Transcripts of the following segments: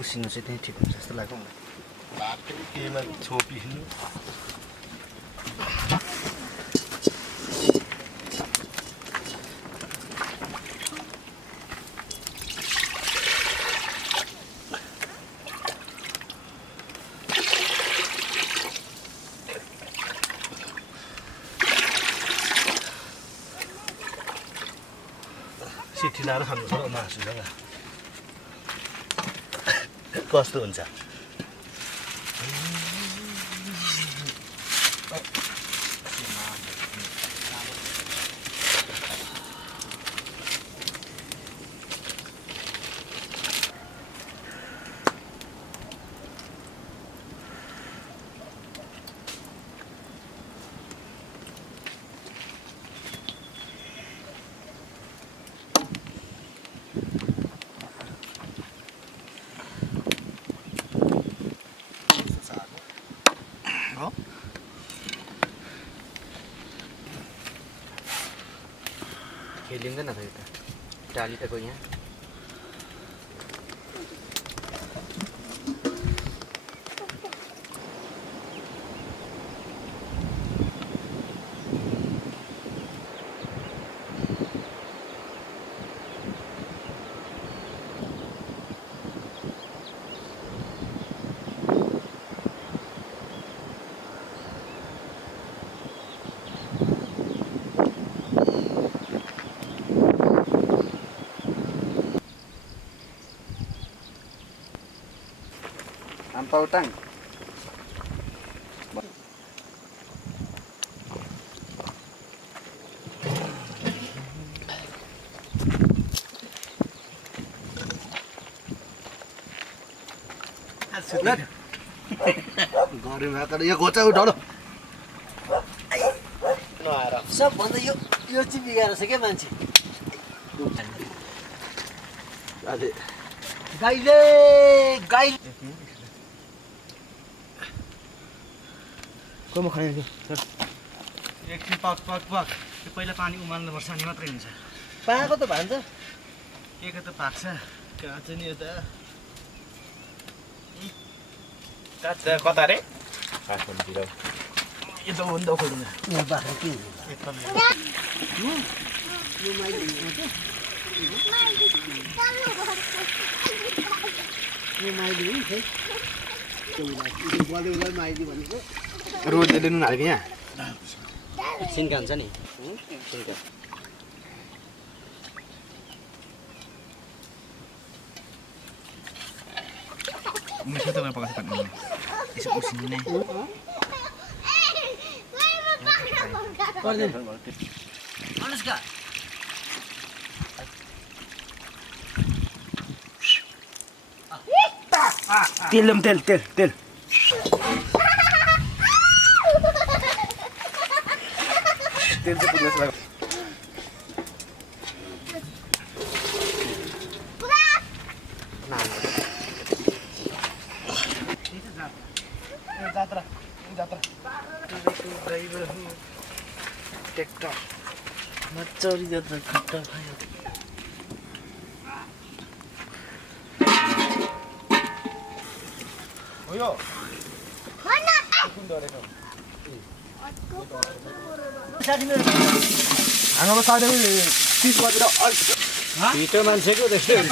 उसिनु चाहिँ त्यही ठिक हुन्छ जस्तो लाग्यो मलाई बाटो केमा छोपिनु सिटी लाएर खानु छ मासुसँग कस्तो हुन्छ खेलिँदैन त यो त टाली त गयो यहाँ Pautang. सुनत गरे त यो गोचा उठाउनु नआएर सबभन्दा यो चाहिँ बिगारेको छ क्या मान्छे गाईले कोमा खाने एकछिन पक त्यो पहिला पानी उमाल्नुपर्छ अनि मात्रै हुन्छ पाएको त भान्छ केको त पाक्छ कहाँ छ नि यता कता रे काठमाडौँतिर यो त हो नि त खोल्नु यहाँ बाख्रा के रोडले नुन हाल्यो यहाँ सिन्का हुन्छ नि सिन्का मिठो त पकाएको छ पानी यसो उसिन्ने अनुष्का तेल तेल तेल तेल तेल चाहिँ पुग्न सक्छ जात्रा ट्र्याक्टर मच्चरी जात्रा खट्टा खायो हो यो कुन डरेको हाङ्गामा साढे 30 बजेर छिटो मान्छेको त्यस्तै हुन्छ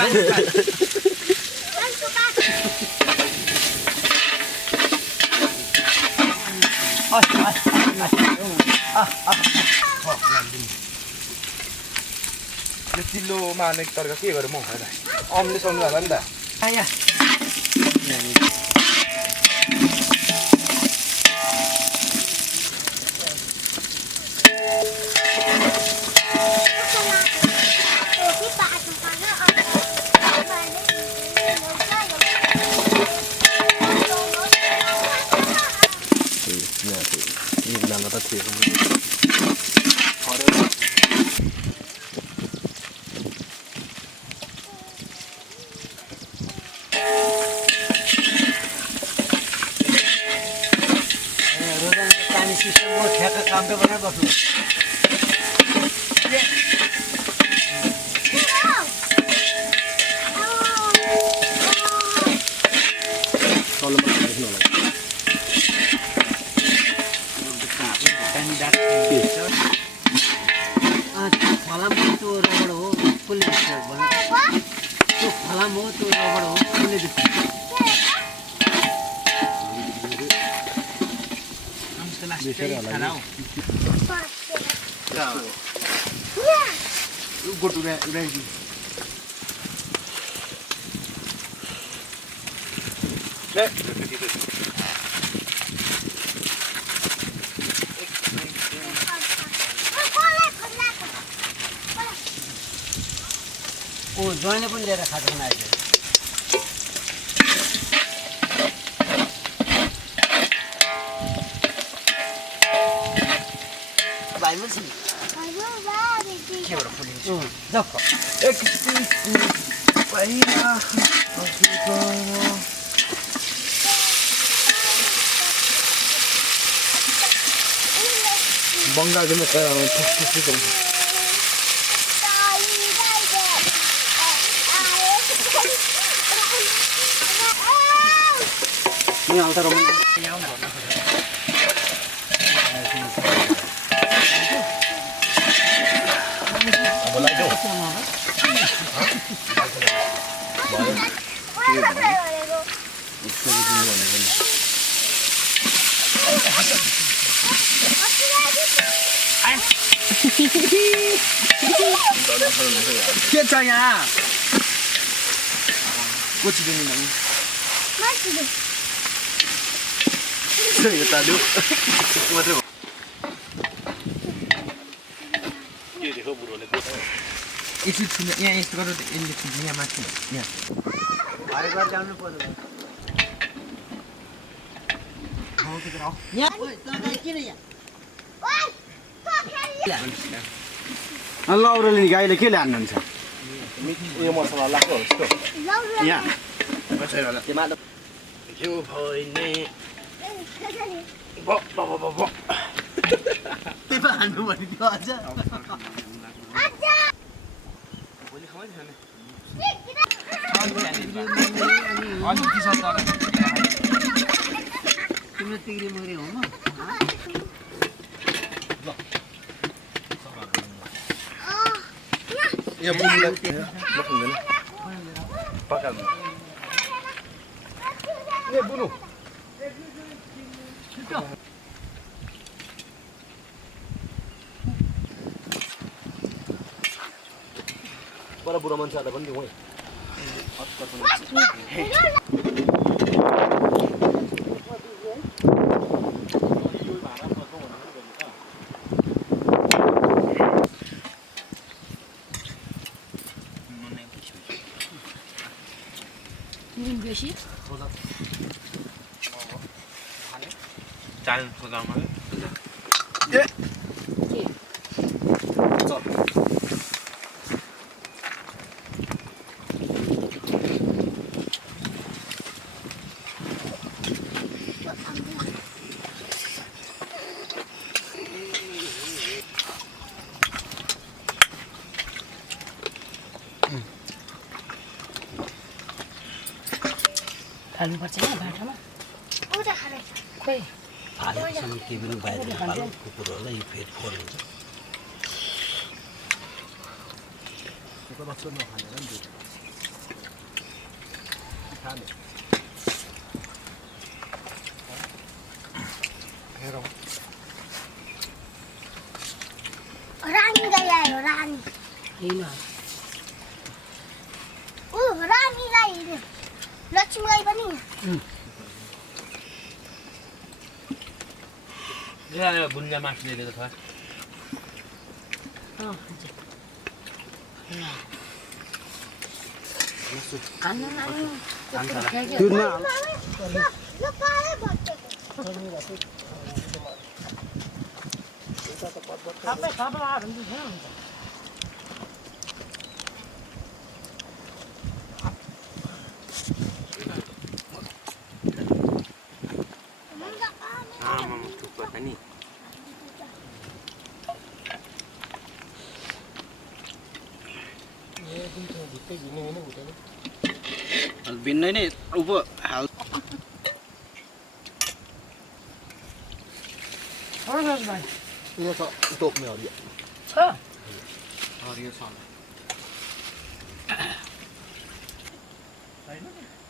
यो चिल्लोमा हाल्ने तर्का के गरौँ म अम्ले सक्नु होला नि त खाला म त्यो रबड हो उसले दिन्छ हमको लास्ट खाना हो go to the ready. ओ ज्वाइँले पनि लिएर खाएको बनाएको भाइ पनि छिन् केबाट फुलिन्छ जक्क बङ्गालको त ठुक नि आउँछ र के छ यहाँ कोचिदिनु नि यो तालु मात्रै के देखो बुढोले एकछिन छुन यहाँ यस्तो गरेर यसले खिच्ने यहाँ माथि यहाँ हरे घर जानु पर्यो यहाँ किन यहाँ लौरोले गाईले के ल्यान्नुहुन्छ उयो मसला लाग्छ जस्तो यहाँ यो भइने त्यही पो हान्नु भने त्यो अझ तिम्रो तिग्री मुग्री हो म यहाँ बुनुलाई लखुँदैन पकाल्नु ए बुनु बडा बुढो मान्छेहरूलाई पनि दिउँ है बेसी चाल खोजामा ए हाल्नुपर्छ नि बाटोमा खोइ हालेसम्म केही पनि बाहिर नपाल्नु कुकुरहरूलाई यो फेद खोर हुन्छ रानी गाई आयो रानी होइन ऊ रानी गाई लक्ष्मी गाई पनि बुन्जा मासु लिएको छ खानु नानी यो पाए भट्टे सबै सबैहरू हुन्छ आमामा थुक्पा त नि भिन्नै नै उप हाल भाइ यो छ टोक्ने हरियो छ हरियो छ होइन